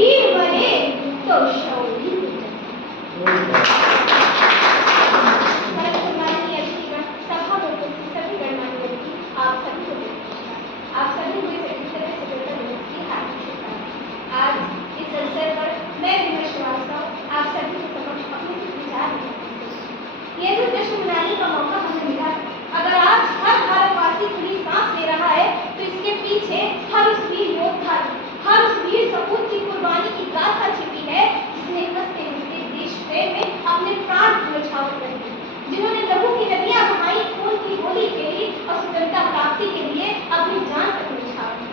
वीर बने तो शौर्य आप सभी को आप सभी को की हार्दिक शुभकामनाएं। आज इस अवसर पर मैं विमल श्रीवास्तव आप सभी के समक्ष अपने कुछ विचार ये जो जश्न मनाने का मौका हमें मिला, अगर आज हर भारतवासी खुली सांस ले रहा है तो इसके पीछे हर उस वीर योद्धा, हर उस वीर सपूत की कुर्बानी की गाथा छिपी है जिसने हंसते हंसते देश प्रेम में अपने प्राण न्यौछावर कर दिए, जिन्होंने लहू की नदियां बहाई, खून की होली खेली और स्वतंत्रता प्राप्ति के लिए अपनी जान तक न्यौछावर की।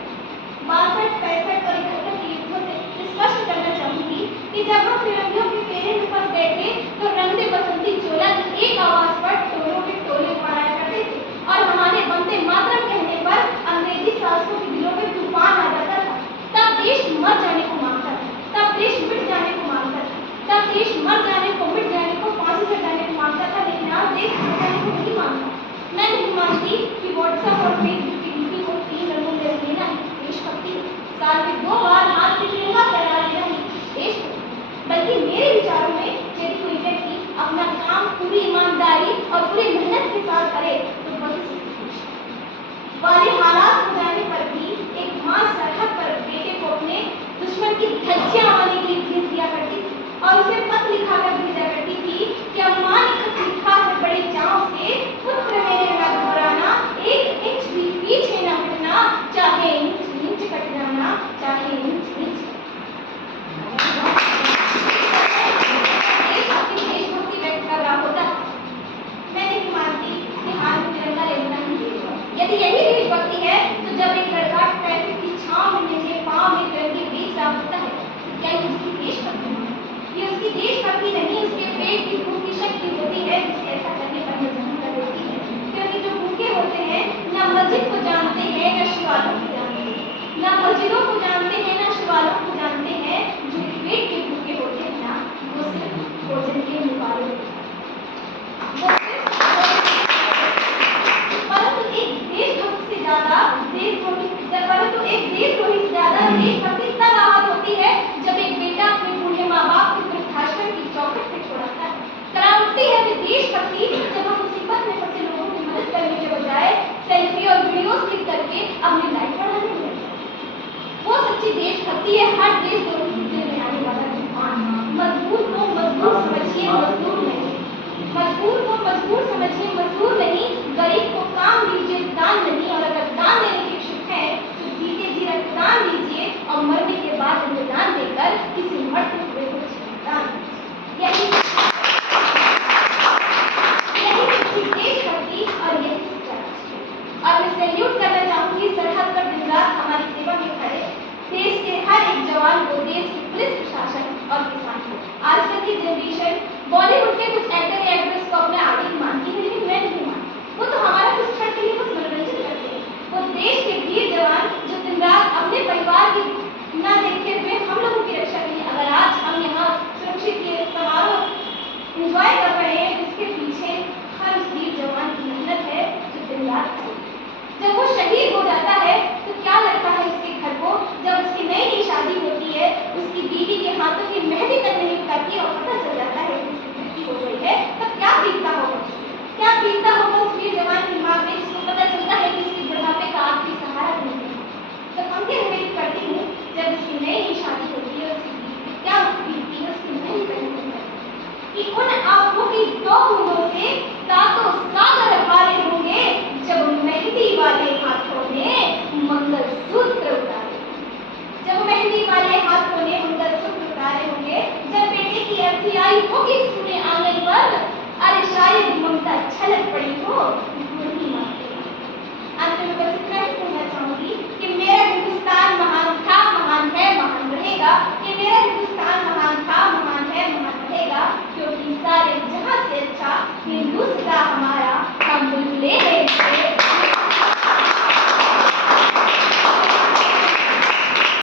62, 65 और 71 के युद्धों से स्पष्ट करना चाहूंगी कि जब हम फिरंगियों के फेरे में फंस गए थे तो रंगते बसंती चोला की एक आवाज पर टोलों के टोले पड़ाया करते थे और हमारे वंदे मातरम कहने पर अंग्रेजी शासकों के दिलों में तूफान आ जाता था। तब देश मर जाने को मांगता था, तब देश मिट जाने को मांगता था, तब देश मर जाने को, मिट जाने को, फांसी चढ़ाने को मांगता था, लेकिन आज देश मर जाने को नहीं मांगता। मैं नहीं मानती कि व्हाट्सएप और फेसबुक की ड्यूटी को 3 रंगों में रंग लेना ही देशभक्ति, साल में 2 बार हाथ में तिरंगा फहरा लेना ही देशभक्ति, बल्कि मेरे विचारों में यदि कोई व्यक्ति अपना काम पूरी ईमानदारी और पूरी मेहनत के साथ करे तो वही वाले हालात हो जाने पर भी एक माँ सरहद पर बेटे को अपने दुश्मन की धज्जियां आने के लिए भेज दिया करती थी और उसे पत्र लिखा कर भेजा करती थी कि अम्मा ने खत लिखा है बड़े चाव से, पुत्र मेरे न घबराना, 1 इंच भी पीछे न हटना, चाहे इंच इंच कट जाना, चाहे इंच इंच देशभक्ति व्यक्त कर रहा होता। मैं नहीं मानती कि हाथ में तिरंगा लेना ही देशभक्ति। यदि यही देशभक्ति है तो जब एक लड़का ट्रैफिक की छांव में मेरे पांव में तिरंगे बेच रहा होता है तो क्या ये उसकी देशभक्ति है? ये उसकी देशभक्ति नहीं, उसके पेट की भूख की शक्ति होती है जिसे ऐसा करने पर मजबूर होती है, क्योंकि जो भूखे होते हैं न मस्जिद को जानते हैं न शिवालयों को जानते हैं, न मस्जिदों को जानते हैं न शिवालयों को जानते हैं, जो पेट के भूखे होते हैं ना वो सिर्फ भोजन के मुकाबले परंतु एक देशभक्त से ज्यादा देशभक्ति तब आहत होती है जब एक बेटा अपने बूढ़े माँ बाप के वृद्धाश्रम की चौखट से छोड़ाता है। करारती है कि देशभक्ति जब हम मुसीबत में फंसे लोगों की मदद करने के बजाय सेल्फी और वीडियोस क्लिक करके अपनी लाइफ बढ़ाने में लगता है। वो सच्ची देशभक्ति है हर देशद्रोही के दिल में आने वाला तूफान। मजबूर को मजबूर समझिए, मजदूर नहीं। मजबूर को मजबूर समझिए, मजदूर नहीं। गरीब को काम दीजिए, दान नहीं। और अगर दान देने के इच्छुक है तो जीते जी रक्तदान दीजिए और मरने के बाद रक्तदान देकर किसी मर्द हुए को दान दीजिए। यही देशभक्ति और यही और मैं सैल्यूट करना चाहूंगी सरहद पर दिन रात हमारी सेवा में खड़े देश के हर एक जवान को, देश की पुलिस प्रशासन और किसान को। आजकल की जनरेशन बॉलीवुड के कुछ एक्टर या एक्ट्रेस को अपने आइडल मानती है, लेकिन मैं नहीं मानती। वो तो हमारा कुछ क्षण के लिए बस मनोरंजन करते हैं। वो देश के वीर जवान जो दिन रात अपने परिवार की न देखते हुए हम लोगों की रक्षा के लिए, अगर आज हम यहाँ सुरक्षित ये समारोह एंजॉय कर रहे हैं, इसके पीछे हर उस वीर जवान की मेहनत है जो दिन रात। जब वो शहीद हो जाता है तो क्या लगता है उसके घर को? जब उसकी नई शादी होती है, उसकी बीवी के हाथों की मेहंदी तक नहीं उतारती और पता चल जाता है कि उसकी मृत्यु हो गई है, तब क्या बीतता होगा? क्या बीतता होगा उस वीर जवान की मां पे जिसको पता चलता है कि उसके बुढ़ापे का आखिरी सहारा नहीं है? तो हम क्या निवेदन करती हूँ, जब उसकी नई शादी होती है उसकी बीवी पे क्या बीतती है उसकी नई बहन कि उन आंखों की 2 बूंदों से सातों सागर भरे होंगे जब मेहंदी वाले हाथों ने मंगलसूत्र उतारे। जब मेहंदी वाले हाथों ने मंगलसूत्र उतारे होंगे, जब बेटे की अर्थी आई होगी